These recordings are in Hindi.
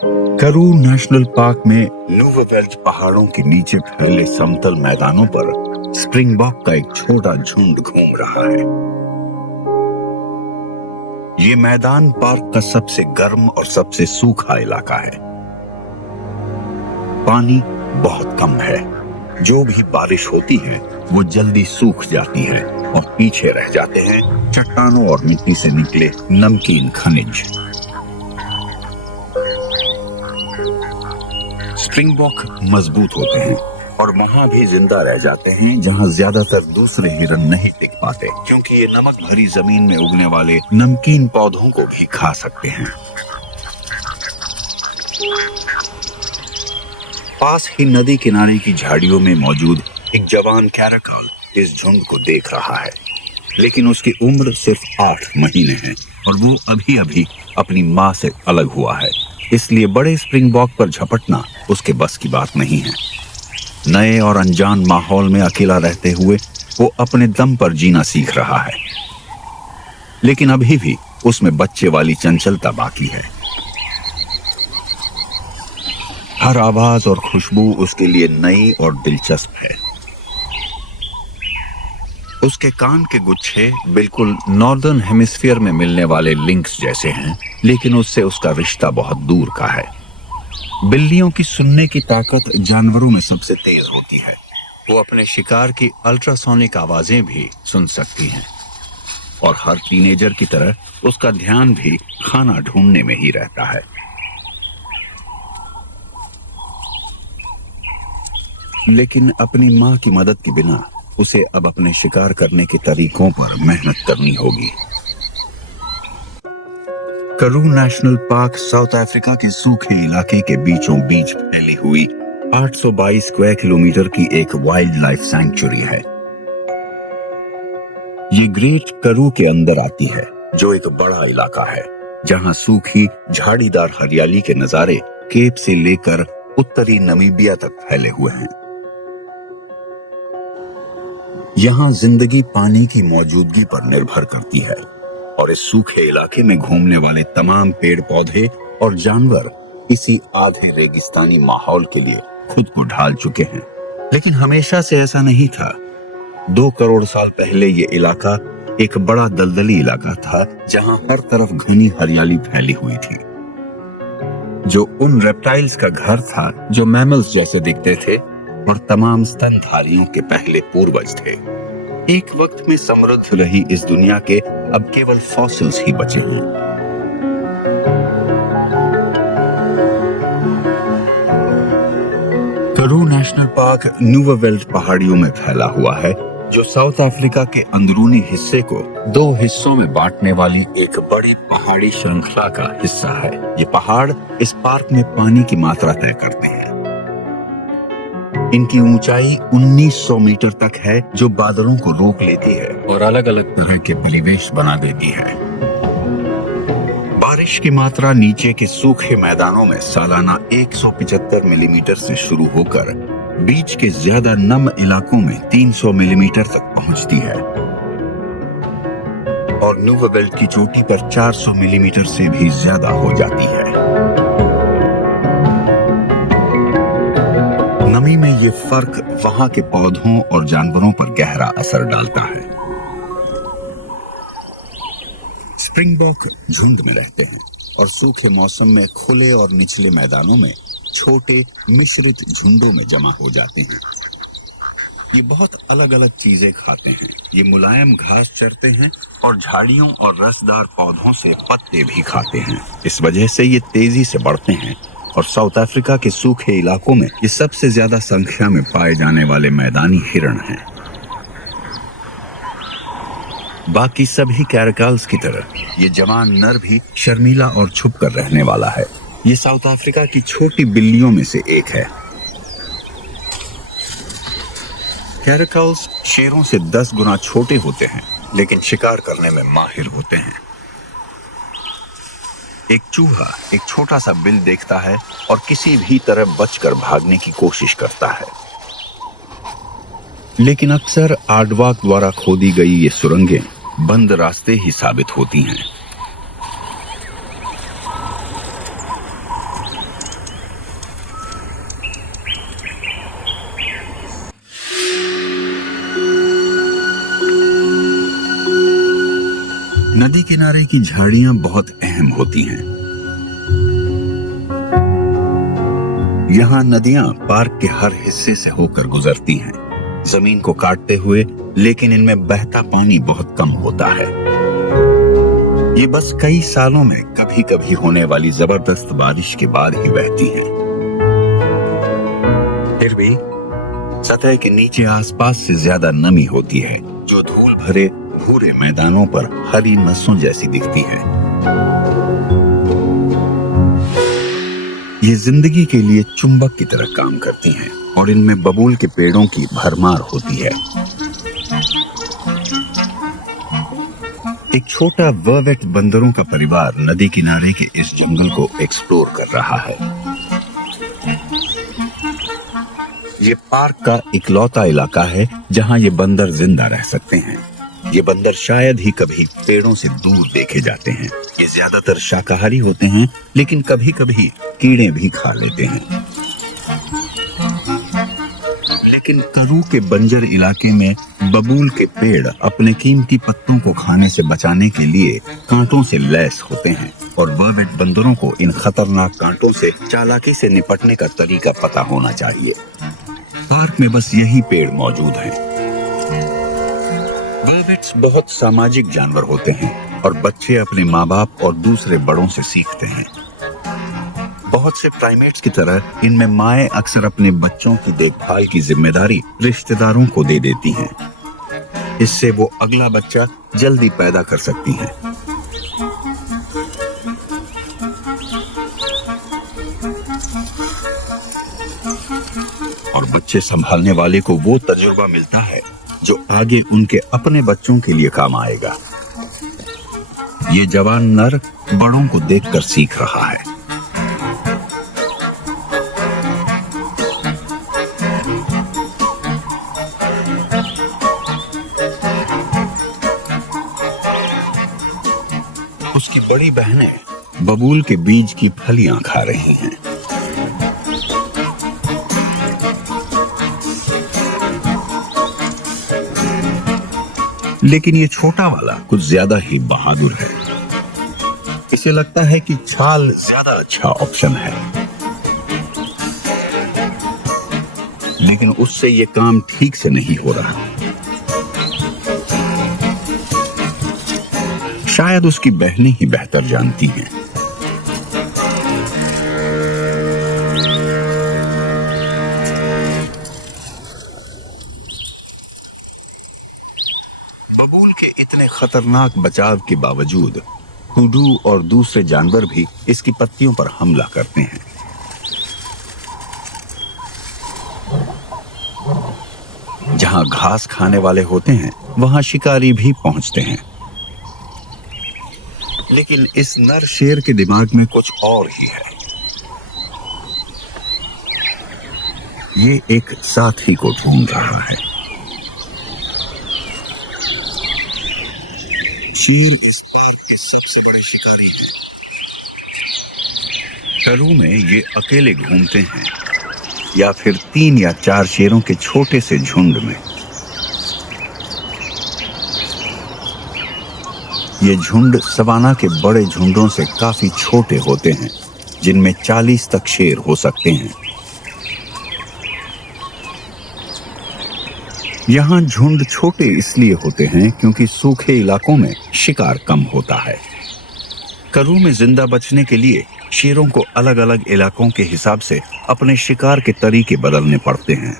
करू नेशनल पार्क में न्यूवेल्ज पहाड़ों के नीचे फैले समतल मैदानों पर स्प्रिंगबॉक का एक छोटा झुंड घूम रहा है। ये मैदान पार्क का सबसे गर्म और सबसे सूखा इलाका है। पानी बहुत कम है। जो भी बारिश होती है वो जल्दी सूख जाती है और पीछे रह जाते हैं चट्टानों और मिट्टी से निकले नमकीन खनिज। स्प्रिंगबॉक मजबूत होते हैं और वहां भी जिंदा रह जाते हैं जहां ज्यादातर दूसरे हिरन नहीं टिक पाते, क्योंकि ये नमक भरी जमीन में उगने वाले नमकीन पौधों को भी खा सकते हैं। पास ही नदी किनारे की झाड़ियों में मौजूद एक जवान कैरकाल इस झुंड को देख रहा है, लेकिन उसकी उम्र सिर्फ 8 महीने है और वो अभी अभी अपनी माँ से अलग हुआ है, इसलिए बड़े स्प्रिंगबॉक पर झपटना उसके बस की बात नहीं है। नए और अनजान माहौल में अकेला रहते हुए वो अपने दम पर जीना सीख रहा है, लेकिन अभी भी उसमें बच्चे वाली चंचलता बाकी है। हर आवाज और खुशबू उसके लिए नई और दिलचस्प है। उसके कान के गुच्छे बिल्कुल नॉर्दर्न हेमिस्फीयर में मिलने वाले लिंक्स जैसे हैं, लेकिन उससे उसका रिश्ता बहुत दूर का है। बिल्लियों की सुनने की ताकत जानवरों में सबसे तेज होती है। वो अपने शिकार की अल्ट्रासोनिक आवाजें भी सुन सकती हैं और हर टीनेजर की तरह उसका ध्यान भी खाना ढूंढने में ही रहता है। लेकिन अपनी माँ की मदद के बिना उसे अब अपने शिकार करने के तरीकों पर मेहनत करनी होगी। करू नेशनल पार्क साउथ अफ्रीका के सूखे इलाके के बीचों बीच फैली हुई 822 स्क्वायर किलोमीटर की एक वाइल्ड लाइफ सैंक्चुरी है। ये ग्रेट करू के अंदर आती है, जो एक बड़ा इलाका है जहां सूखी झाड़ीदार हरियाली के नजारे केप से लेकर उत्तरी नमीबिया तक फैले हुए हैं। यहाँ जिंदगी पानी की मौजूदगी पर निर्भर करती है और इस सूखे इलाके में घूमने वाले तमाम पेड़ पौधे और जानवर इसी आधे रेगिस्तानी माहौल के लिए खुद को ढाल चुके हैं। लेकिन हमेशा से ऐसा नहीं था। 2 करोड़ साल पहले ये इलाका एक बड़ा दलदली इलाका था, जहां हर तरफ घनी हरियाली फैली हुई थी, जो उन रेप्टाइल्स का घर था जो मैमल्स जैसे दिखते थे और तमाम स्तनधारियों के पहले पूर्वज थे। एक वक्त में समृद्ध रही इस दुनिया के अब केवल फॉसिल्स ही बचे हैं। करू नेशनल पार्क न्यूवेल्ड पहाड़ियों में फैला हुआ है, जो साउथ अफ्रीका के अंदरूनी हिस्से को 2 हिस्सों में बांटने वाली एक बड़ी पहाड़ी श्रृंखला का हिस्सा है। ये पहाड़ इस पार्क में पानी की मात्रा तय करते हैं। इनकी ऊंचाई 1900 मीटर तक है, जो बादलों को रोक लेती है और अलग अलग तरह के परिवेश बना देती है। बारिश की मात्रा नीचे के सूखे मैदानों में सालाना 175 मिलीमीटर से शुरू होकर बीच के ज्यादा नम इलाकों में 300 मिलीमीटर तक पहुंचती है और न्यूवेल्ड की चोटी पर 400 मिलीमीटर से भी ज्यादा हो जाती है। नमी में ये फर्क वहां के पौधों और जानवरों पर गहरा असर डालता है। स्प्रिंगबॉक झुंड में रहते हैं और सूखे मौसम में खुले और निचले मैदानों में छोटे मिश्रित झुंडों में जमा हो जाते हैं। ये बहुत अलग अलग चीजें खाते हैं। ये मुलायम घास चरते हैं और झाड़ियों और रसदार पौधों से पत्ते भी खाते हैं। इस वजह से ये तेजी से बढ़ते हैं और साउथ अफ्रीका के सूखे इलाकों में ये सबसे ज्यादा संख्या में पाए जाने वाले मैदानी हिरण हैं। बाकी सभी कैरकाल्स की तरह ये जवान नर भी शर्मीला और छुप कर रहने वाला है। ये साउथ अफ्रीका की छोटी बिल्लियों में से एक है। कैरकाल्स शेरों से 10 गुना छोटे होते हैं, लेकिन शिकार करने में माहिर होते हैं। एक चूहा एक छोटा सा बिल देखता है और किसी भी तरह बचकर भागने की कोशिश करता है, लेकिन अक्सर आर्डवाक द्वारा खोदी गई ये सुरंगें बंद रास्ते ही साबित होती हैं। नदी किनारे की झाड़ियां बहुत अहम होती हैं। यहाँ नदियां पार्क के हर हिस्से से होकर गुजरती हैं, जमीन को काटते हुए, लेकिन इनमें बहता पानी बहुत कम होता है। ये बस कई सालों में कभी कभी होने वाली जबरदस्त बारिश के बाद ही बहती हैं। फिर भी सतह के नीचे आसपास से ज्यादा नमी होती है, जो धूल भरे भूरे मैदानों पर हरी नसों जैसी दिखती है। ये जिंदगी के लिए चुंबक की तरह काम करती हैं और इनमें बबूल के पेड़ों की भरमार होती है। एक छोटा वर्वेट बंदरों का परिवार नदी किनारे के इस जंगल को एक्सप्लोर कर रहा है। ये पार्क का इकलौता इलाका है जहां ये बंदर जिंदा रह सकते हैं। ये बंदर शायद ही कभी पेड़ों से दूर देखे जाते हैं। ये ज्यादातर शाकाहारी होते हैं, लेकिन कभी कभी कीड़े भी खा लेते हैं। लेकिन करू के बंजर इलाके में बबूल के पेड़ अपने कीमती पत्तों को खाने से बचाने के लिए कांटों से लैस होते हैं और वर्वेट बंदरों को इन खतरनाक कांटों से चालाकी से निपटने का तरीका पता होना चाहिए। पार्क में बस यही पेड़ मौजूद हैं। वर्वेट्स बहुत सामाजिक जानवर होते हैं और बच्चे अपने माँ बाप और दूसरे बड़ों से सीखते हैं। बहुत से प्राइमेट्स की तरह इनमें माएं अक्सर अपने बच्चों की देखभाल की जिम्मेदारी रिश्तेदारों को दे देती हैं। इससे वो अगला बच्चा जल्दी पैदा कर सकती हैं। और बच्चे संभालने वाले को वो तजुर्बा मिलता है जो आगे उनके अपने बच्चों के लिए काम आएगा। ये जवान नर बड़ों को देखकर सीख रहा है। उसकी बड़ी बहनें बबूल के बीज की फलियां खा रही हैं। लेकिन ये छोटा वाला कुछ ज्यादा ही बहादुर है। इसे लगता है कि छाल ज्यादा अच्छा ऑप्शन है, लेकिन उससे ये काम ठीक से नहीं हो रहा। शायद उसकी बहनें ही बेहतर जानती हैं। बबूल के इतने खतरनाक बचाव के बावजूद हुडू और दूसरे जानवर भी इसकी पत्तियों पर हमला करते हैं। जहां घास खाने वाले होते हैं, वहां शिकारी भी पहुंचते हैं। लेकिन इस नर शेर के दिमाग में कुछ और ही है। ये एक साथी को ढूंढ रहा है। चील इस पार्क के सबसे बड़े शिकारी हैं। करू में ये अकेले घूमते हैं या फिर 3 या 4 शेरों के छोटे से झुंड में। ये झुंड सवाना के बड़े झुंडों से काफी छोटे होते हैं, जिनमें 40 तक शेर हो सकते हैं। यहाँ झुंड छोटे इसलिए होते हैं क्योंकि सूखे इलाकों में शिकार कम होता है। करू में जिंदा बचने के लिए शेरों को अलग अलग इलाकों के हिसाब से अपने शिकार के तरीके बदलने पड़ते हैं।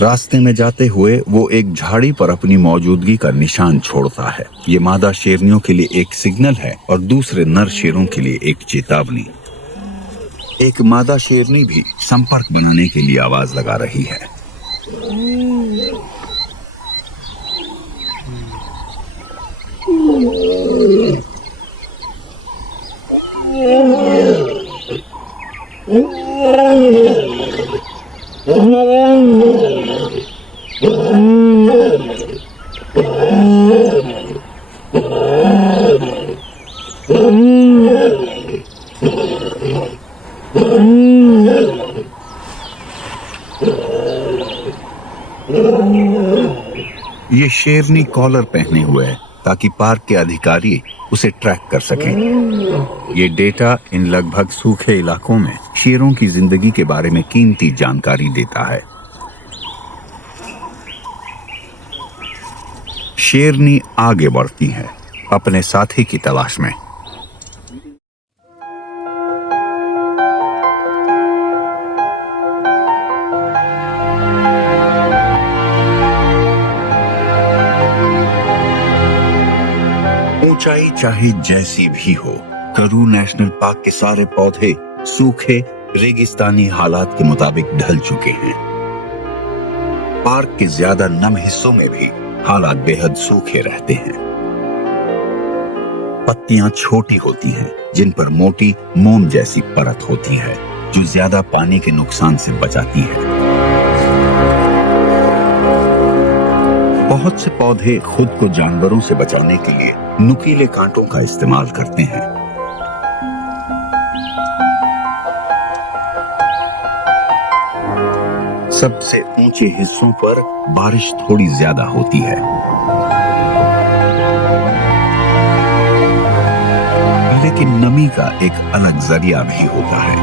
रास्ते में जाते हुए वो एक झाड़ी पर अपनी मौजूदगी का निशान छोड़ता है। ये मादा शेरनियों के लिए एक सिग्नल है और दूसरे नर शेरों के लिए एक चेतावनी। एक मादा शेरनी भी संपर्क बनाने के लिए आवाज लगा रही है। ये शेरनी कॉलर पहने हुए है ताकि पार्क के अधिकारी उसे ट्रैक कर सकें। ये डेटा इन लगभग सूखे इलाकों में शेरों की जिंदगी के बारे में कीमती जानकारी देता है। शेरनी आगे बढ़ती है अपने साथी की तलाश में। ऊंचाई चाहे जैसी भी हो, करू नेशनल पार्क के सारे पौधे सूखे रेगिस्तानी हालात के मुताबिक ढल चुके हैं। पार्क के ज्यादा नम हिस्सों में भी हालात बेहद सूखे रहते हैं। पत्तियां छोटी होती हैं, जिन पर मोटी मोम जैसी परत होती है, जो ज्यादा पानी के नुकसान से बचाती है। बहुत से पौधे खुद को जानवरों से बचाने के लिए नुकीले कांटों का इस्तेमाल करते हैं। सबसे ऊंचे हिस्सों पर बारिश थोड़ी ज्यादा होती है, लेकिन नमी का एक अलग जरिया भी होता है।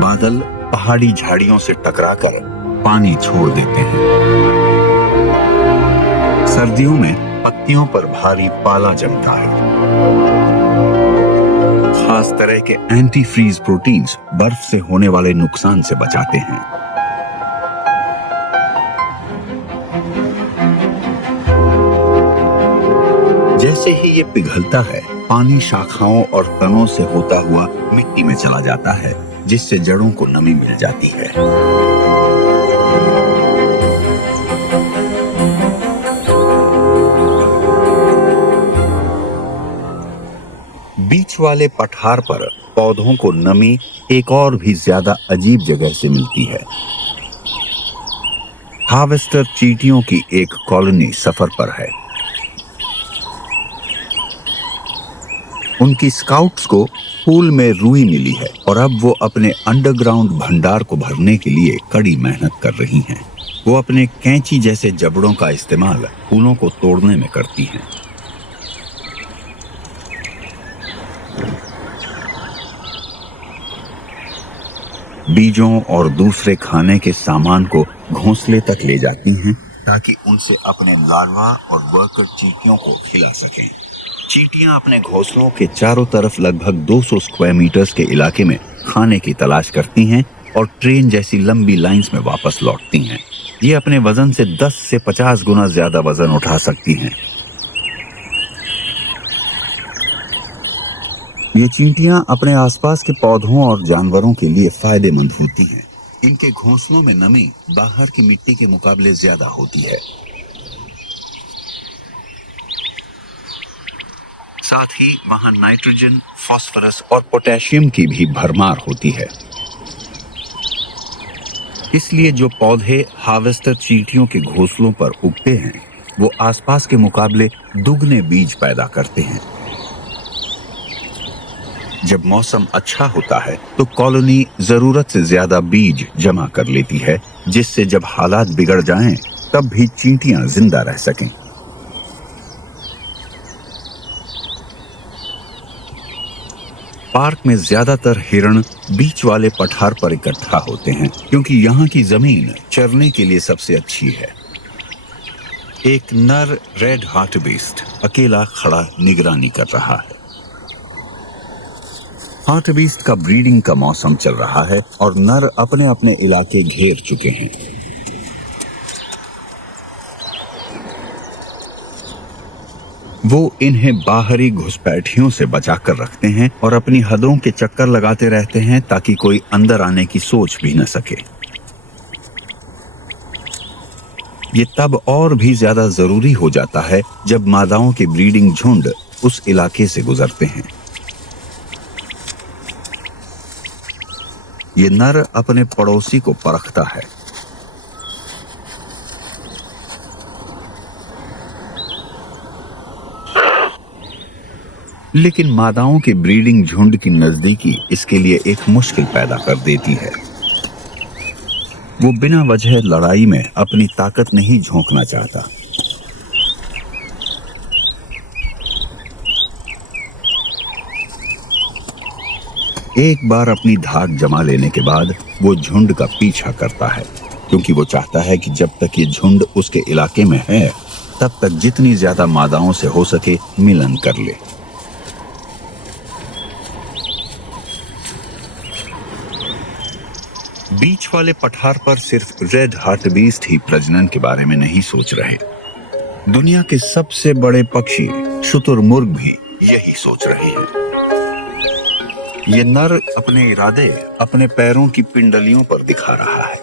बादल पहाड़ी झाड़ियों से टकराकर पानी छोड़ देते हैं। सर्दियों में पत्तियों पर भारी पाला जमता है। खास तरह के एंटी फ्रीज प्रोटीन्स बर्फ से होने वाले नुकसान से बचाते हैं। जैसे ही ये पिघलता है, पानी शाखाओं और तनों से होता हुआ मिट्टी में चला जाता है, जिससे जड़ों को नमी मिल जाती है। बीच वाले पठार पर पौधों को नमी एक और भी ज्यादा अजीब जगह से मिलती है। हार्वेस्टर चींटियों की एक कॉलोनी सफर पर है। उनकी स्काउट्स को पूल में रुई मिली है और अब वो अपने अंडरग्राउंड भंडार को भरने के लिए कड़ी मेहनत कर रही हैं। वो अपने कैंची जैसे जबड़ों का इस्तेमाल फूलों को तोड़ने में करती हैं। बीजों और दूसरे खाने के सामान को घोंसले तक ले जाती हैं ताकि उनसे अपने लार्वा और वर्कर चींटियों को खिला सकें। चींटियां अपने घोंसलों के चारों तरफ लगभग 200 स्क्वायर मीटर्स के इलाके में खाने की तलाश करती हैं और ट्रेन जैसी लंबी लाइंस में वापस लौटती हैं। ये अपने वजन से 10 से 50 गुना ज्यादा वजन उठा सकती हैं। ये चींटियां अपने आसपास के पौधों और जानवरों के लिए फायदेमंद होती हैं। इनके घोंसलों में नमी बाहर की मिट्टी के मुकाबले ज्यादा होती है। साथ ही वहां नाइट्रोजन, फास्फोरस और पोटेशियम की भी भरमार होती है। इसलिए जो पौधे हार्वेस्टर चींटियों के घोंसलों पर उगते हैं, वो आसपास के मुकाबले दुगने बीज पैदा करते हैं। जब मौसम अच्छा होता है तो कॉलोनी जरूरत से ज्यादा बीज जमा कर लेती है, जिससे जब हालात बिगड़ जाएं, तब भी चींटियां जिंदा रह सकें। पार्क में ज्यादातर हिरण बीच वाले पठार पर इकट्ठा होते हैं, क्योंकि यहाँ की जमीन चरने के लिए सबसे अच्छी है। एक नर रेड हार्टबीस्ट अकेला खड़ा निगरानी कर रहा है। हार्टबीस्ट का ब्रीडिंग का मौसम चल रहा है और नर अपने अपने इलाके घेर चुके हैं। वो इन्हें बाहरी घुसपैठियों से बचाकर रखते हैं और अपनी हदों के चक्कर लगाते रहते हैं ताकि कोई अंदर आने की सोच भी न सके। ये तब और भी ज्यादा जरूरी हो जाता है जब मादाओं के ब्रीडिंग झुंड उस इलाके से गुजरते हैं। ये नर अपने पड़ोसी को परखता है। लेकिन मादाओं के ब्रीडिंग झुंड की नजदीकी इसके लिए एक मुश्किल पैदा कर देती है। वो बिना वजह लड़ाई में अपनी ताकत नहीं झोंकना चाहता। एक बार अपनी धाक जमा लेने के बाद वो झुंड का पीछा करता है, क्योंकि वो चाहता है कि जब तक ये झुंड उसके इलाके में है तब तक जितनी ज्यादा मादाओं से हो सके मिलन कर ले। बीच वाले पठार पर सिर्फ रेड हार्टबीस्ट ही प्रजनन के बारे में नहीं सोच रहे। दुनिया के सबसे बड़े पक्षी शुतुरमुर्ग भी यही सोच रहे हैं। ये नर अपने इरादे अपने पैरों की पिंडलियों पर दिखा रहा है।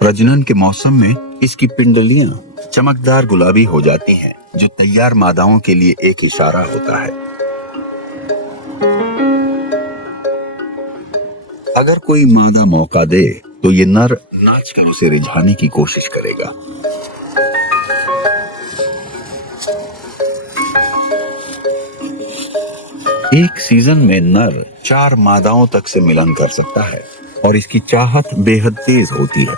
प्रजनन के मौसम में इसकी पिंडलियां चमकदार गुलाबी हो जाती हैं, जो तैयार मादाओं के लिए एक इशारा होता है। अगर कोई मादा मौका दे तो ये नर नाच कर उसे रिझाने की कोशिश करेगा। एक सीजन में नर 4 मादाओं तक से मिलन कर सकता है और इसकी चाहत बेहद तेज होती है।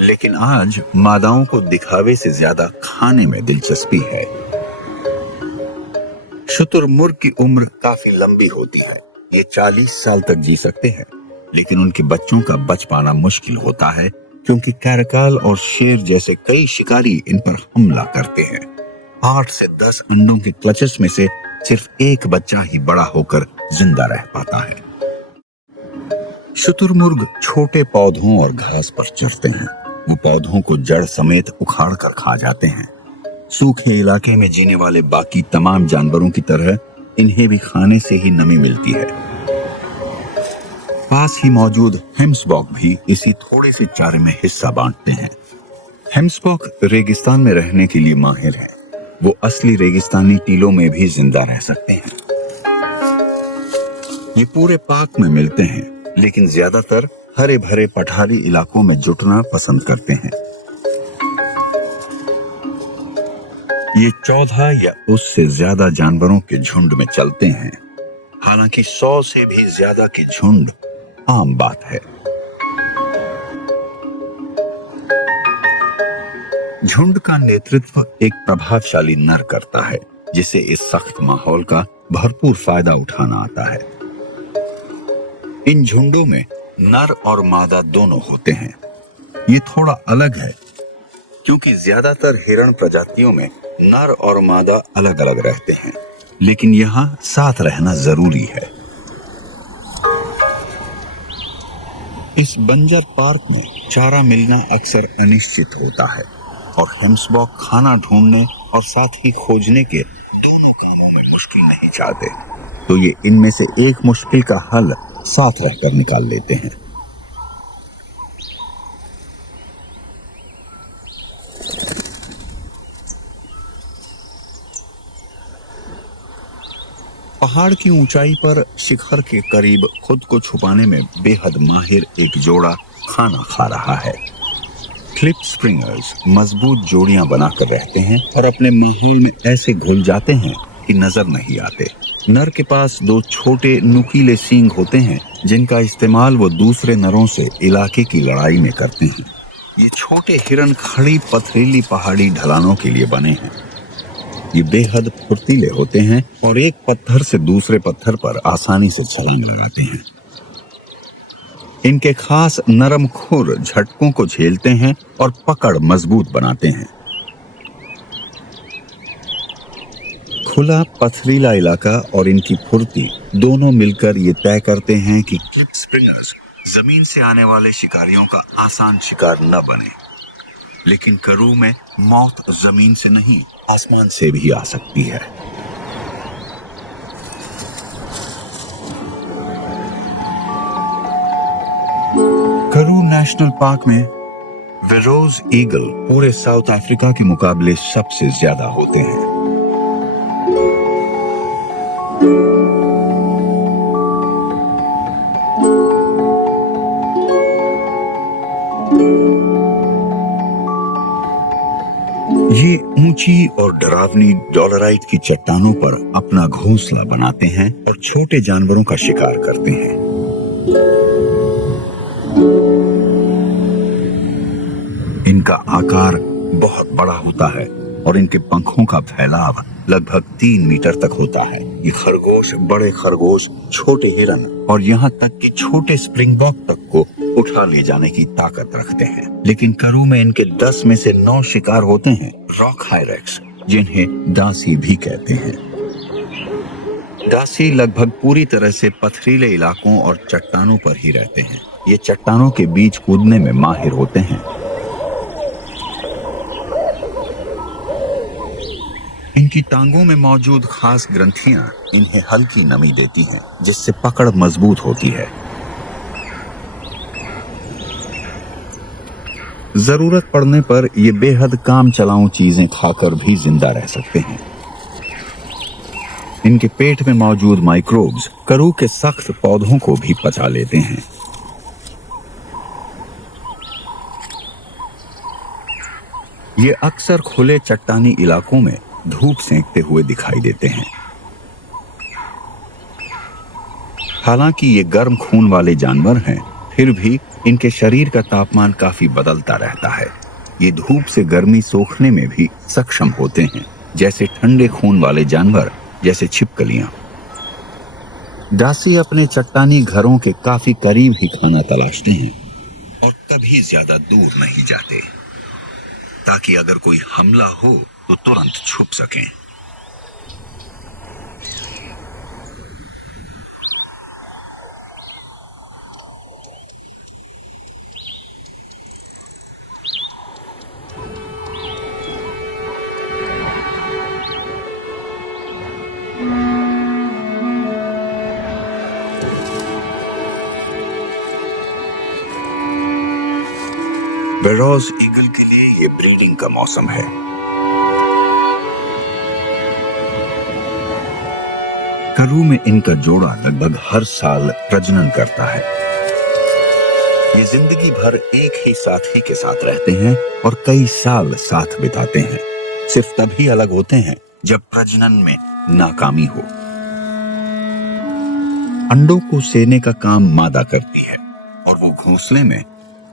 लेकिन आज मादाओं को दिखावे से ज्यादा खाने में दिलचस्पी है। शुतुरमुर्ग की उम्र काफी लंबी होती है। ये 40 साल तक जी सकते हैं, लेकिन उनके बच्चों का बच पाना मुश्किल होता है, क्योंकि कैरकाल और शेर जैसे कई शिकारी इन पर हमला करते हैं। 8 से 10 अंडों के क्लचेस में से सिर्फ एक बच्चा ही बड़ा होकर जिंदा रह पाता है। शुतुरमुर्ग छोटे पौधों और घास पर चढ़ते हैं। वो पौधों को जड़ समेत उखाड़ कर खा जाते हैं। सूखे इलाके में जीने वाले बाकी तमाम जानवरों की तरह इन्हें भी खाने से ही नमी मिलती है। पास ही मौजूद हेम्सबॉक भी इसी थोड़े से चारे में हिस्सा बांटते हैं। हेम्सबॉक रेगिस्तान में रहने के लिए माहिर है। वो असली रेगिस्तानी टीलों में भी जिंदा रह सकते हैं। ये पूरे पाक में मिलते हैं, लेकिन ज्यादातर हरे भरे पठारी इलाकों में जुटना पसंद करते हैं। ये 14 या उससे ज्यादा जानवरों के झुंड में चलते हैं। हालांकि 100 से भी ज्यादा के झुंड आम बात है। झुंड का नेतृत्व एक प्रभावशाली नर करता है, जिसे इस सख्त माहौल का भरपूर फायदा उठाना आता है। इन झुंडों में नर और मादा दोनों होते हैं। ये थोड़ा अलग है, क्योंकि ज्यादातर हिरण प्रजातियों में नर और मादा अलग अलग रहते हैं, लेकिन यहाँ साथ रहना जरूरी है। इस बंजर पार्क में चारा मिलना अक्सर अनिश्चित होता है, और हेम्सबॉक खाना ढूंढने और साथ ही खोजने के दोनों कामों में मुश्किल नहीं चाहते, तो ये इनमें से एक मुश्किल का हल साथ रहकर निकाल लेते हैं। पहाड़ की ऊंचाई पर शिखर के करीब खुद को छुपाने में बेहद माहिर एक जोड़ा खाना खा रहा है। क्लिप स्प्रिंगर्स मजबूत जोड़ियां बनाकर रहते हैं और अपने माहौल में ऐसे घुल जाते हैं कि नजर नहीं आते। नर के पास 2 छोटे नुकीले सींग होते हैं, जिनका इस्तेमाल वो दूसरे नरों से इलाके की लड़ाई में करते हैं। ये छोटे हिरण खड़ी पथरीली पहाड़ी ढलानों के लिए बने हैं। ये बेहद फुर्तीले होते हैं और एक पत्थर से दूसरे पत्थर पर आसानी से छलांग लगाते हैं। इनके खास नरम खुर झटकों को झेलते हैं और पकड़ मजबूत बनाते हैं। खुला पथरीला इलाका और इनकी फुर्ती दोनों मिलकर ये तय करते हैं कि क्लिप स्प्रिंगर्स जमीन से आने वाले शिकारियों का आसान शिकार न बने। लेकिन करू में मौत जमीन से नहीं, आसमान से भी आ सकती है। करू नेशनल पार्क में वेरोज ईगल पूरे साउथ अफ्रीका के मुकाबले सबसे ज्यादा होते हैं। ये ऊंची और डरावनी डॉलराइट की चट्टानों पर अपना घोंसला बनाते हैं और छोटे जानवरों का शिकार करते हैं। इनका आकार बहुत बड़ा होता है और इनके पंखों का फैलाव लगभग 3 मीटर तक होता है। ये खरगोश, बड़े खरगोश, छोटे हिरन और यहाँ तक कि छोटे स्प्रिंगबॉक तक को उठा ले जाने की ताकत रखते हैं। लेकिन करू में इनके 10 में से 9 शिकार होते हैं, रॉक हायरैक्स, जिन्हें डासी भी कहते हैं। डासी लगभग पूरी तरह से पथरीले इलाकों और चट्टानों पर ही रहते हैं। ये चट्टानों के बीच कूदने में माहिर होते हैं। इनकी टांगों में मौजूद खास ग्रंथियां इन्हें हल्की नमी देती हैं, जिससे पकड़ मजबूत होती है। जरूरत पड़ने पर ये बेहद काम चलाऊ चीजें खाकर भी जिंदा रह सकते हैं। इनके पेट में मौजूद माइक्रोब्स करू के सख्त पौधों को भी पचा लेते हैं। ये अक्सर खुले चट्टानी इलाकों में धूप सेंकते हुए दिखाई देते हैं। हालांकि ये गर्म खून वाले जानवर हैं, फिर भी इनके शरीर का तापमान काफी बदलता रहता है। ये धूप से गर्मी सोखने में भी सक्षम होते हैं, जैसे ठंडे खून वाले जानवर जैसे छिपकलियां। डासी अपने चट्टानी घरों के काफी करीब ही खाना तलाशते हैं और कभी ज्यादा दूर नहीं जाते, ताकि अगर कोई हमला हो तो तुरंत छुप सकें। बेरोज ईगल के लिए ये ब्रीडिंग का मौसम है। करू में इनका जोड़ा लगभग हर साल प्रजनन करता है। ये जिंदगी भर एक ही साथी के साथ रहते हैं और कई साल साथ बिताते हैं। सिर्फ तभी अलग होते हैं जब प्रजनन में नाकामी हो। अंडों को सेने का काम मादा करती है और वो घोंसले में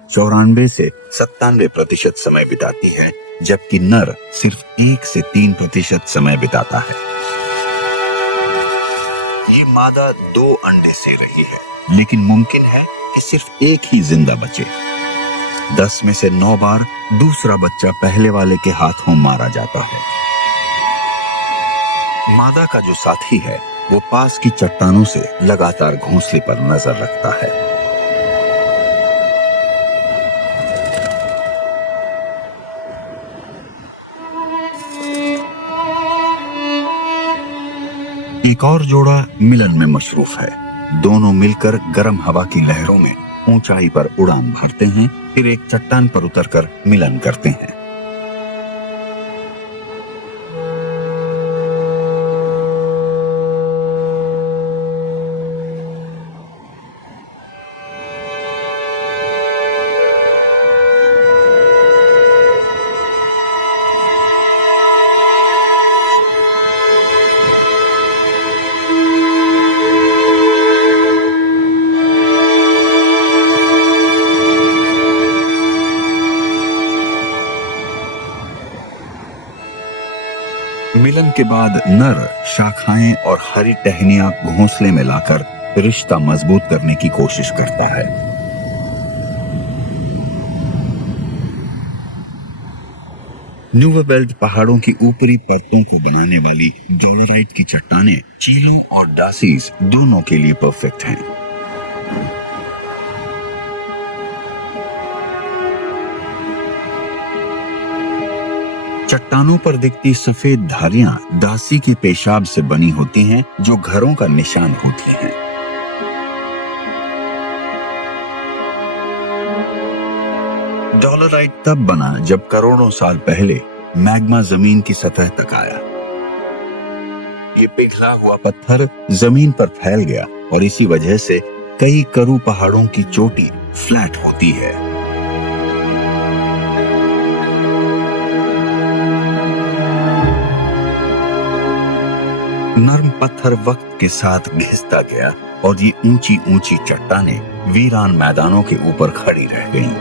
94 से 97% समय बिताती है, जबकि नर सिर्फ 1 से 3% समय बिताता है। ये मादा 2 अंडे से रही है, लेकिन मुमकिन है कि सिर्फ एक ही जिंदा बचे। 10 में से 9 बार दूसरा बच्चा पहले वाले के हाथों मारा जाता है। मादा का जो साथी है वो पास की चट्टानों से लगातार घोंसले पर नजर रखता है। एक और जोड़ा मिलन में मशरूफ है। दोनों मिलकर गर्म हवा की लहरों में ऊंचाई पर उड़ान भरते हैं, फिर एक चट्टान पर उतरकर मिलन करते हैं। मिलन के बाद नर शाखाएं और हरी टहनियां घोंसले में लाकर रिश्ता मजबूत करने की कोशिश करता है। न्यूवे बेल्ट पहाड़ों की ऊपरी परतों को बनाने वाली डोलोराइट की चट्टानें चीलों और डासीज दोनों के लिए परफेक्ट हैं। चट्टानों पर दिखती सफेद धारियां डासी के पेशाब से बनी होती हैं, जो घरों का निशान होती हैं। डोलोराइट तब बना जब करोड़ों साल पहले मैग्मा जमीन की सतह तक आया। ये पिघला हुआ पत्थर जमीन पर फैल गया और इसी वजह से कई करू पहाड़ों की चोटी फ्लैट होती है। नर्म पत्थर वक्त के साथ घिसता गया और ये ऊंची ऊंची चट्टानें वीरान मैदानों के ऊपर खड़ी रह गईं।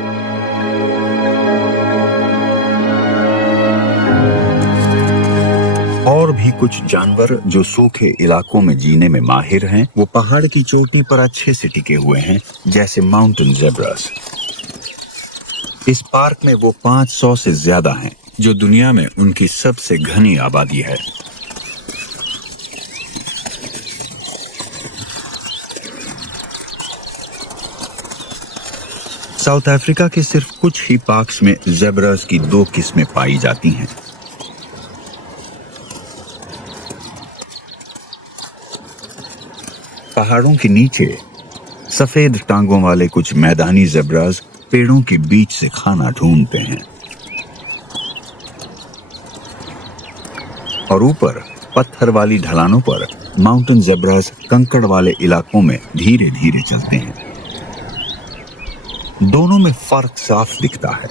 और भी कुछ जानवर जो सूखे इलाकों में जीने में माहिर हैं, वो पहाड़ की चोटी पर अच्छे से टिके हुए हैं, जैसे माउंटेन ज़ेब्रास। इस पार्क में वो 500 से ज्यादा हैं, जो दुनिया में उनकी सबसे घनी आबादी है। साउथ अफ्रीका के सिर्फ कुछ ही पार्क्स में ज़ेब्रास की 2 किस्में पाई जाती हैं। पहाड़ों के नीचे सफेद टांगों वाले कुछ मैदानी ज़ेब्रास पेड़ों के बीच से खाना ढूंढते हैं, और ऊपर पत्थर वाली ढलानों पर माउंटेन ज़ेब्रास कंकड़ वाले इलाकों में धीरे धीरे चलते हैं। दोनों में फर्क साफ दिखता है।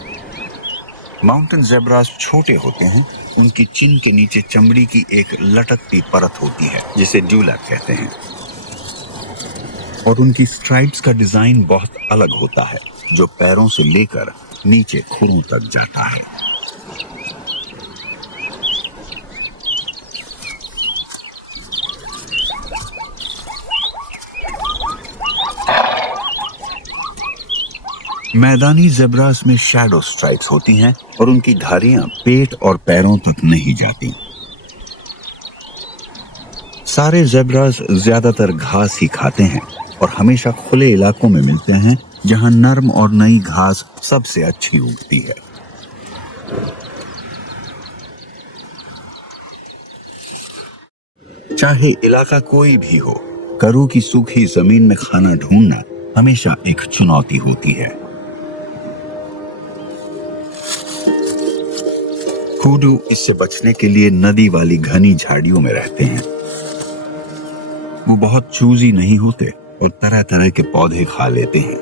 माउंटेन ज़ेब्रास छोटे होते हैं, उनकी चिन के नीचे चमड़ी की एक लटकती परत होती है, जिसे ड्यूलैप कहते हैं, और उनकी स्ट्राइप्स का डिजाइन बहुत अलग होता है, जो पैरों से लेकर नीचे खुरों तक जाता है। मैदानी ज़ेब्रास में शैडो स्ट्राइप्स होती हैं और उनकी धारियां पेट और पैरों तक नहीं जाती। सारे ज़ेब्रास ज्यादातर घास ही खाते हैं और हमेशा खुले इलाकों में मिलते हैं, जहां नर्म और नई घास सबसे अच्छी उगती है। चाहे इलाका कोई भी हो, करू की सूखी जमीन में खाना ढूंढना हमेशा एक चुनौती होती है। कुडू इससे बचने के लिए नदी वाली घनी झाड़ियों में रहते हैं। वो बहुत चूजी नहीं होते और तरह तरह के पौधे खा लेते हैं।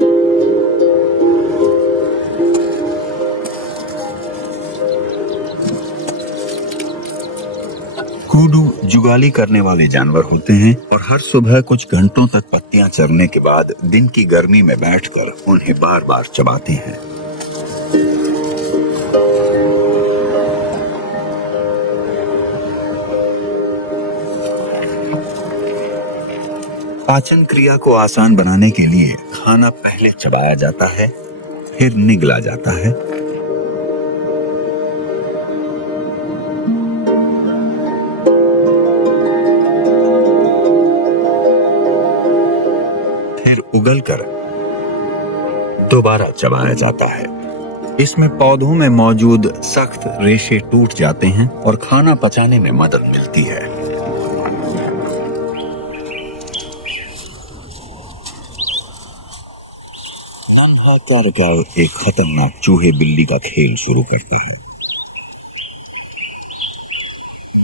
कुडू जुगाली करने वाले जानवर होते हैं और हर सुबह कुछ घंटों तक पत्तियां चरने के बाद दिन की गर्मी में बैठकर उन्हें बार बार चबाते हैं। पाचन क्रिया को आसान बनाने के लिए खाना पहले चबाया जाता है, फिर निगला जाता है। फिर उगलकर दोबारा चबाया जाता है। इसमें पौधों में मौजूद सख्त रेशे टूट जाते हैं और खाना पचाने में मदद मिलती है। एक खतरनाक चूहे बिल्ली का खेल शुरू करता है।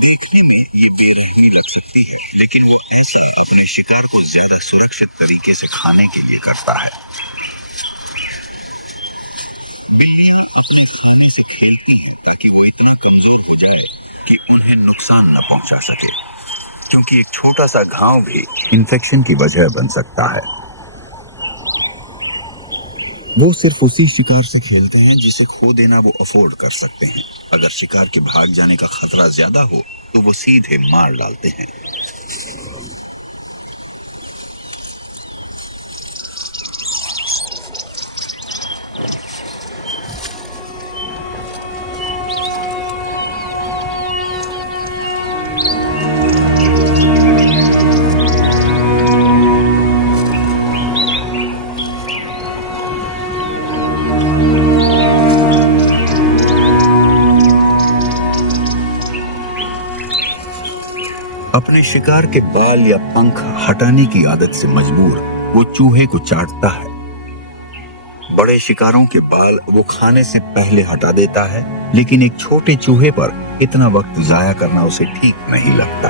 देखने में ये बेरहमी लग सकती है, लेकिन वो ऐसा अपने शिकार को ज्यादा सुरक्षित तरीके से खाने के लिए करता है। बिल्लियां अपने खाने से खेलती हैं ताकि वो इतना कमजोर हो जाए कि उन्हें नुकसान न पहुंचा सके, क्योंकि एक छोटा सा घाव भी इन्फेक्शन की वजह बन सकता है। वो सिर्फ उसी शिकार से खेलते हैं जिसे खो देना वो अफोर्ड कर सकते हैं। अगर शिकार के भाग जाने का खतरा ज्यादा हो तो वो सीधे मार डालते हैं। अपने शिकार के बाल या पंख हटाने की आदत से मजबूर वो चूहे को चाटता है। बड़े शिकारों के बाल वो खाने से पहले हटा देता है, लेकिन एक छोटे चूहे पर इतना वक्त जाया करना उसे ठीक नहीं लगता।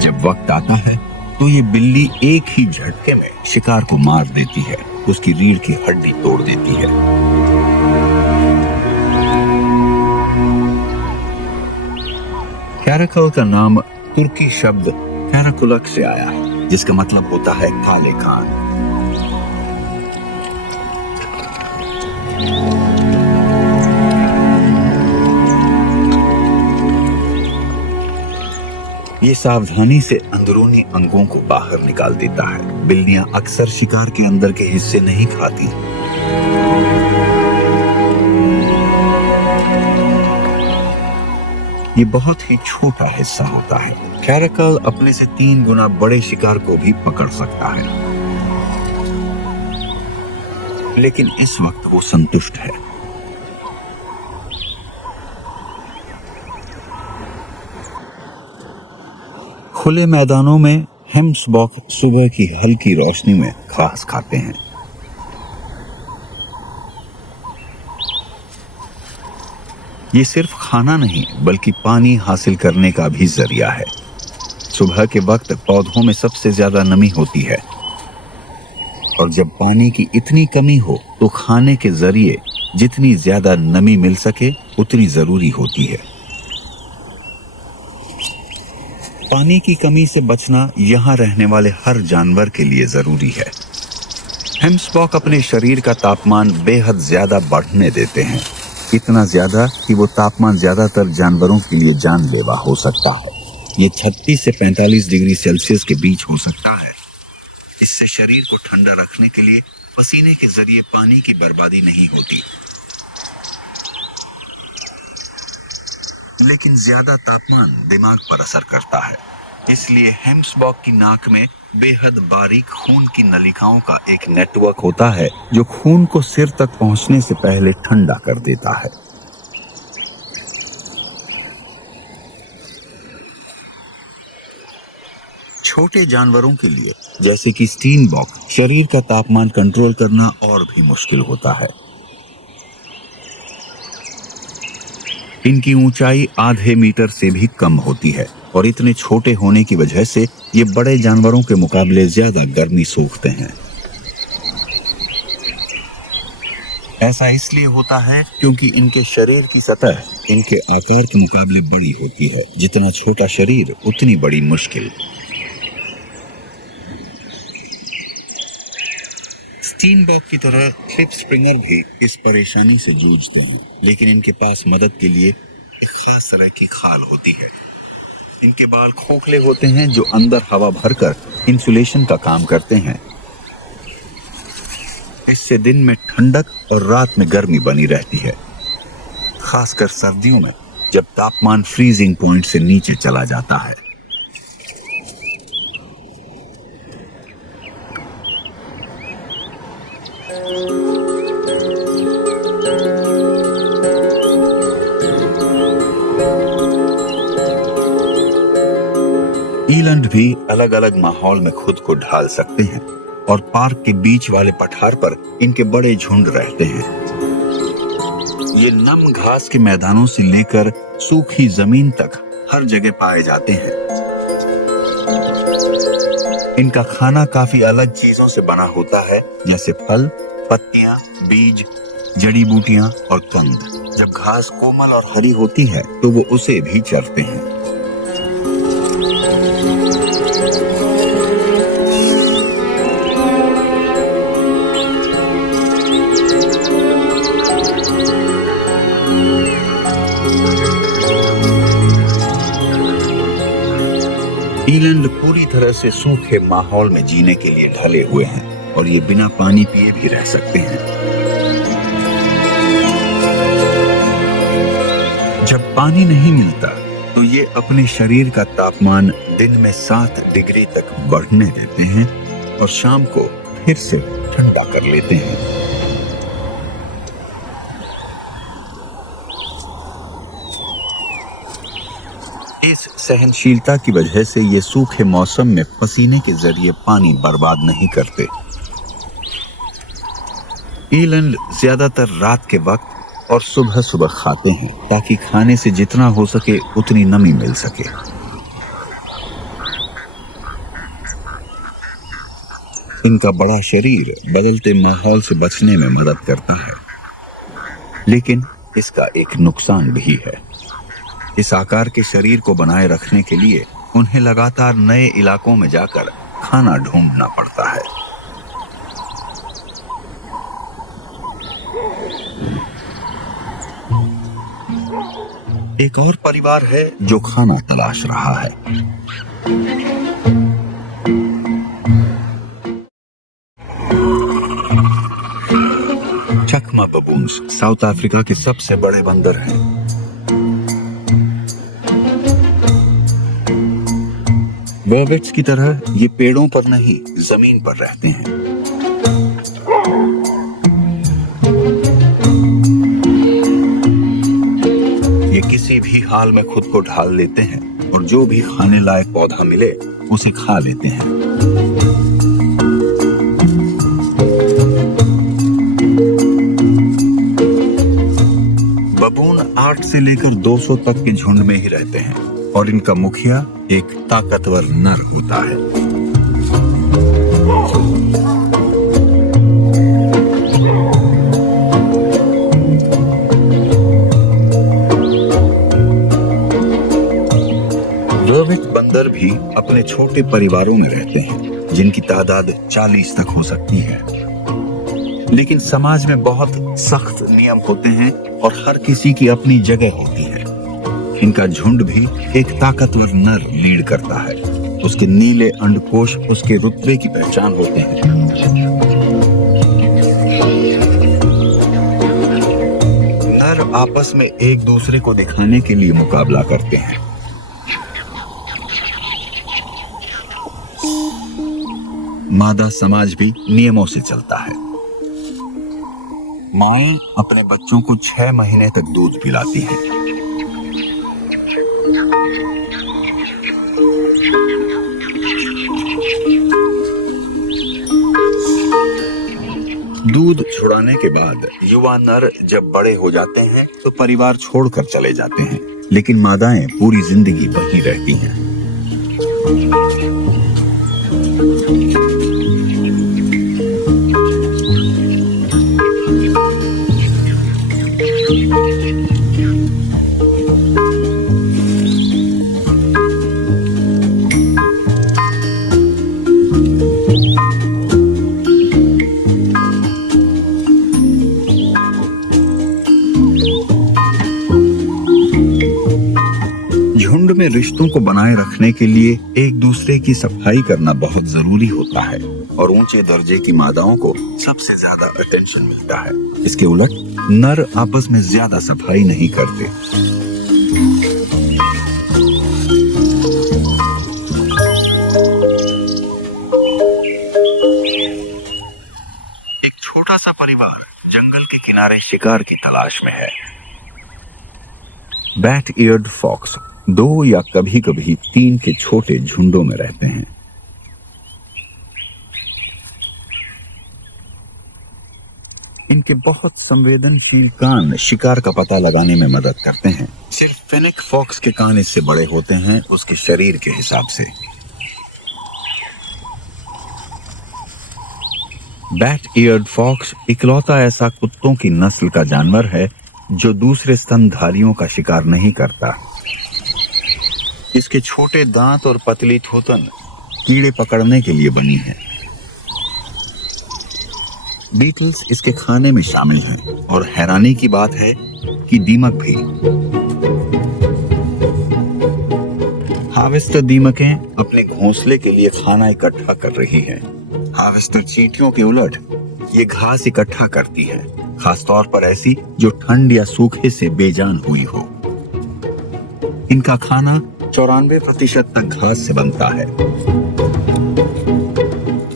जब वक्त आता है तो ये बिल्ली एक ही झटके में शिकार को मार देती है, उसकी रीढ़ की हड्डी तोड़ देती है। कैरकल का नाम तुर्की शब्द कैराकुलक से आया है, जिसका मतलब होता है काले कान। ये सावधानी से अंदरूनी अंगों को बाहर निकाल देता है। बिल्लियां अक्सर शिकार के अंदर के हिस्से नहीं खाती। ये बहुत ही छोटा हिस्सा होता है। कैरकल अपने से 3 गुना बड़े शिकार को भी पकड़ सकता है, लेकिन इस वक्त वो संतुष्ट है। खुले मैदानों में हेम्सबॉक सुबह की हल्की रोशनी में घास खाते हैं। ये सिर्फ खाना नहीं बल्कि पानी हासिल करने का भी जरिया है। सुबह के वक्त पौधों में सबसे ज्यादा नमी होती है और जब पानी की इतनी कमी हो तो खाने के जरिए जितनी ज्यादा नमी मिल सके उतनी जरूरी होती है। पानी की कमी से बचना यहाँ रहने वाले हर जानवर के लिए जरूरी है। हेम्सबॉक अपने शरीर का तापमान बेहद ज्यादा बढ़ने देते हैं, इतना ज्यादा कि वो तापमान ज्यादातर जानवरों के लिए जानलेवा हो सकता है। ये 36 से 45 डिग्री सेल्सियस के बीच हो सकता है। इससे शरीर को ठंडा रखने के लिए पसीने के जरिए पानी की बर्बादी नहीं होती, लेकिन ज्यादा तापमान दिमाग पर असर करता है। इसलिए हेम्सबॉक की नाक में बेहद बारीक खून की नलिकाओं का एक नेटवर्क होता है जो खून को सिर तक पहुंचने से पहले ठंडा कर देता है। छोटे जानवरों के लिए जैसे कि स्टीनबॉक शरीर का तापमान कंट्रोल करना और भी मुश्किल होता है। इनकी ऊंचाई आधे मीटर से भी कम होती है और इतने छोटे होने की वजह से ये बड़े जानवरों के मुकाबले ज्यादा गर्मी सोखते हैं। ऐसा इसलिए होता है क्योंकि इनके शरीर की सतह इनके आकार के मुकाबले बड़ी होती है। जितना छोटा शरीर उतनी बड़ी मुश्किल। स्टीनबॉक की तरह क्लिपस्प्रिंगर भी इस परेशानी से जूझते हैं, लेकिन इनके पास मदद के लिए एक खास तरह की खाल होती है। इनके बाल खोखले होते हैं जो अंदर हवा भरकर इंसुलेशन का काम करते हैं। इससे दिन में ठंडक और रात में गर्मी बनी रहती है, खासकर सर्दियों में जब तापमान फ्रीजिंग पॉइंट से नीचे चला जाता है। ईलंड भी अलग अलग माहौल में खुद को ढाल सकते हैं और पार्क के बीच वाले पठार पर इनके बड़े झुंड रहते हैं। ये नम घास के मैदानों से लेकर सूखी जमीन तक हर जगह पाए जाते हैं। इनका खाना काफी अलग चीजों से बना होता है, जैसे फल, पत्तियां, बीज, जड़ी बूटियां और कंद। जब घास कोमल और हरी होती है तो वो उसे भी चरते हैं। ईलैंड पूरी तरह से सूखे माहौल में जीने के लिए ढले हुए हैं और ये बिना पानी पिए भी रह सकते हैं। जब पानी नहीं मिलता तो ये अपने शरीर का तापमान दिन में 7 डिग्री तक बढ़ने देते हैं और शाम को फिर से ठंडा कर लेते हैं। इस सहनशीलता की वजह से ये सूखे मौसम में पसीने के जरिए पानी बर्बाद नहीं करते। ईलैंड ज्यादातर रात के वक्त और सुबह सुबह खाते हैं ताकि खाने से जितना हो सके उतनी नमी मिल सके। इनका बड़ा शरीर बदलते माहौल से बचने में मदद करता है, लेकिन इसका एक नुकसान भी है। इस आकार के शरीर को बनाए रखने के लिए उन्हें लगातार नए इलाकों में जाकर खाना ढूंढना पड़ता है। एक और परिवार है जो खाना तलाश रहा है। चकमा बबून्स साउथ अफ्रीका के सबसे बड़े बंदर हैं। वर्वेट्स की तरह ये पेड़ों पर नहीं, जमीन पर रहते हैं। ये किसी भी हाल में खुद को ढाल लेते हैं और जो भी खाने लायक पौधा मिले उसे खा लेते हैं। बबून 8 से लेकर 200 तक के झुंड में ही रहते हैं और इनका मुखिया एक ताकतवर नर होता है। वर्वेट बंदर भी अपने छोटे परिवारों में रहते हैं जिनकी तादाद 40 तक हो सकती है, लेकिन समाज में बहुत सख्त नियम होते हैं और हर किसी की अपनी जगह होती है। इनका झुंड भी एक ताकतवर नर लीड करता है। उसके नीले अंडकोश उसके रुतबे की पहचान होते हैं। नर आपस में एक दूसरे को दिखाने के लिए मुकाबला करते हैं। मादा समाज भी नियमों से चलता है। माएं अपने बच्चों को 6 महीने तक दूध पिलाती हैं। दूध छुड़ाने के बाद युवा नर जब बड़े हो जाते हैं तो परिवार छोड़कर चले जाते हैं, लेकिन मादाएं पूरी जिंदगी वहीं रहती हैं। झुंड में रिश्तों को बनाए रखने के लिए एक दूसरे की सफाई करना बहुत जरूरी होता है और ऊंचे दर्जे की मादाओं को सबसे ज्यादा अटेंशन मिलता है। इसके उलट नर आपस में ज्यादा सफाई नहीं करते। एक छोटा सा परिवार जंगल के किनारे शिकार की तलाश में है। बैट ईयर्ड फॉक्स 2 या कभी कभी 3 के छोटे झुंडों में रहते हैं। इनके बहुत संवेदनशील कान शिकार का पता लगाने में मदद करते हैं। सिर्फ फेनिक फॉक्स के कान इससे बड़े होते हैं उसके शरीर के हिसाब से। बैट ईयर्ड फॉक्स इकलौता ऐसा कुत्तों की नस्ल का जानवर है जो दूसरे स्तनधारियों का शिकार नहीं करता। इसके छोटे दांत और पतली थूथन कीड़े पकड़ने के लिए बनी है। बीटल्स इसके खाने में शामिल हैं और हैरानी की बात है कि दीमक भी। हार्वेस्टर दीमकें अपने घोंसले के लिए खाना इकट्ठा कर रही हैं। हार्वेस्टर चींटियों के उलट ये घास इकट्ठा करती है, खासतौर पर ऐसी जो ठंड या सूखे से बेजान हुई हो। इनका खाना 94% तक घास से बनता है।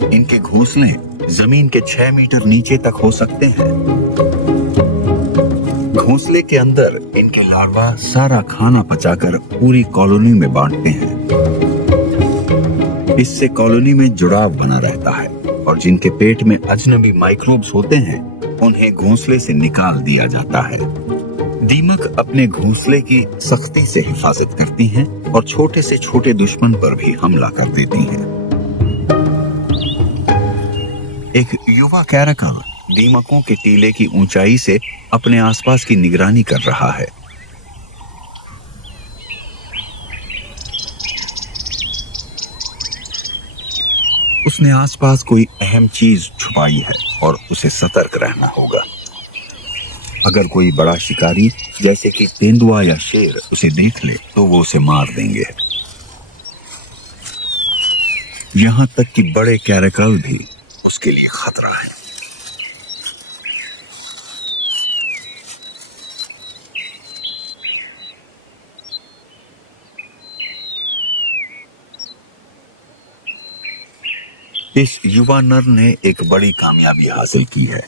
इनके घोंसले जमीन के 6 मीटर नीचे तक हो सकते हैं। घोंसले के अंदर इनके लार्वा सारा खाना पचाकर पूरी कॉलोनी में बांटते हैं। इससे कॉलोनी में जुड़ाव बना रहता है और जिनके पेट में अजनबी माइक्रोब्स होते हैं उन्हें घोंसले से निकाल दिया जाता है। दीमक अपने घोंसले की सख्ती से हिफाजत करती हैं और छोटे से छोटे दुश्मन पर भी हमला कर देती हैं। एक युवा कैरका दीमकों के टीले की ऊंचाई से अपने आसपास की निगरानी कर रहा है। उसने आसपास कोई अहम चीज छुपाई है और उसे सतर्क रहना होगा। अगर कोई बड़ा शिकारी जैसे कि तेंदुआ या शेर उसे देख ले तो वो उसे मार देंगे। यहां तक कि बड़े कैरकल भी उसके लिए खतरा है। इस युवा नर ने एक बड़ी कामयाबी हासिल की है।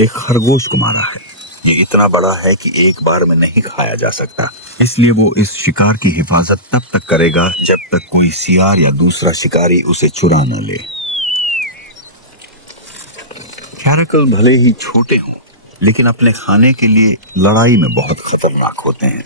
एक खरगोश को मारा है। ये इतना बड़ा है कि एक बार में नहीं खाया जा सकता, इसलिए वो इस शिकार की हिफाजत तब तक करेगा जब तक कोई सियार या दूसरा शिकारी उसे चुरा न ले। कैरकल भले ही छोटे हों, लेकिन अपने खाने के लिए लड़ाई में बहुत खतरनाक होते हैं।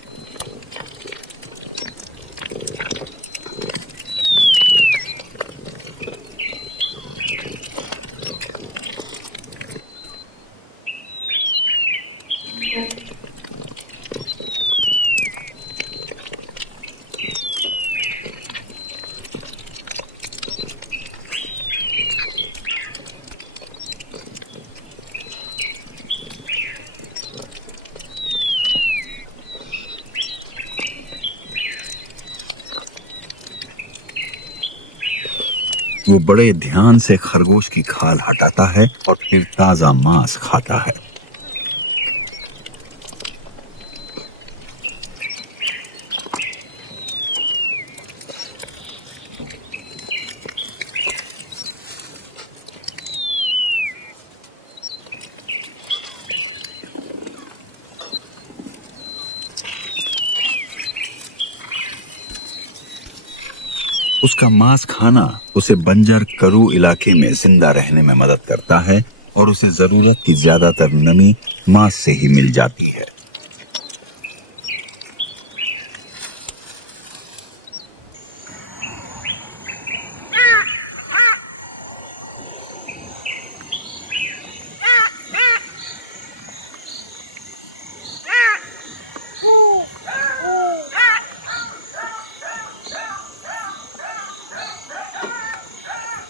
वो बड़े ध्यान से खरगोश की खाल हटाता है और फिर ताजा मांस खाता है। उसका मांस खाना उसे बंजर करू इलाके में जिंदा रहने में मदद करता है और उसे जरूरत की ज्यादातर नमी मांस से ही मिल जाती है।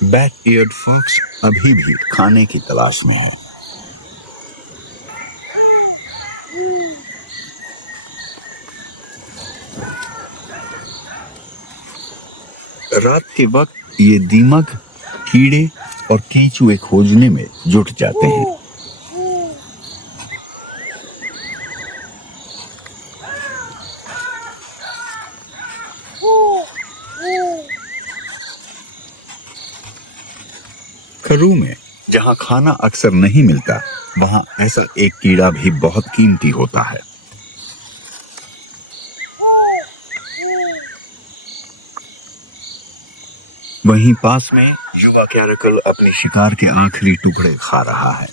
बैक-ईयर्ड फॉक्स अभी भी खाने की तलाश में है। रात के वक्त ये दीमक, कीड़े और कीचुए खोजने में जुट जाते हैं। करू में जहां खाना अक्सर नहीं मिलता, वहां ऐसा एक कीड़ा भी बहुत कीमती होता है। वहीं पास में युवा कैरकल अपने शिकार के आखिरी टुकड़े खा रहा है।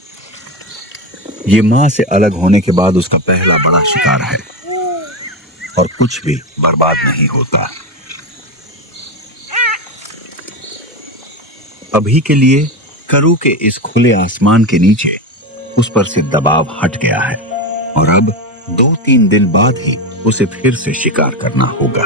ये मां से अलग होने के बाद उसका पहला बड़ा शिकार है और कुछ भी बर्बाद नहीं होता। अभी के लिए करू के इस खुले आसमान के नीचे उस पर से दबाव हट गया है और अब 2-3 दिन बाद ही उसे फिर से शिकार करना होगा।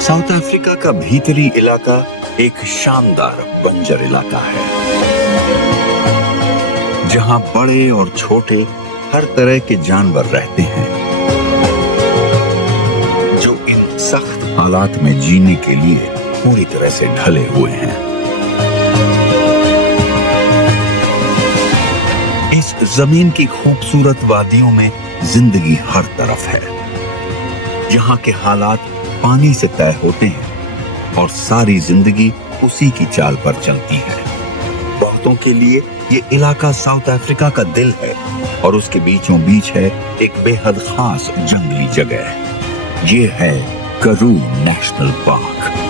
साउथ अफ्रीका का भीतरी इलाका एक शानदार बंजर इलाका है, जहां बड़े और छोटे हर तरह के जानवर रहते हैं, जो इन सख्त हालात में जीने के लिए पूरी तरह से ढले हुए हैं। इस जमीन की खूबसूरत वादियों में जिंदगी हर तरफ है। यहाँ के हालात पानी से तय होते हैं और सारी जिंदगी उसी की चाल पर चलती है। बहुतों के लिए ये इलाका साउथ अफ्रीका का दिल है और उसके बीचों बीच है एक बेहद खास जंगली जगह। ये है करू नेशनल पार्क।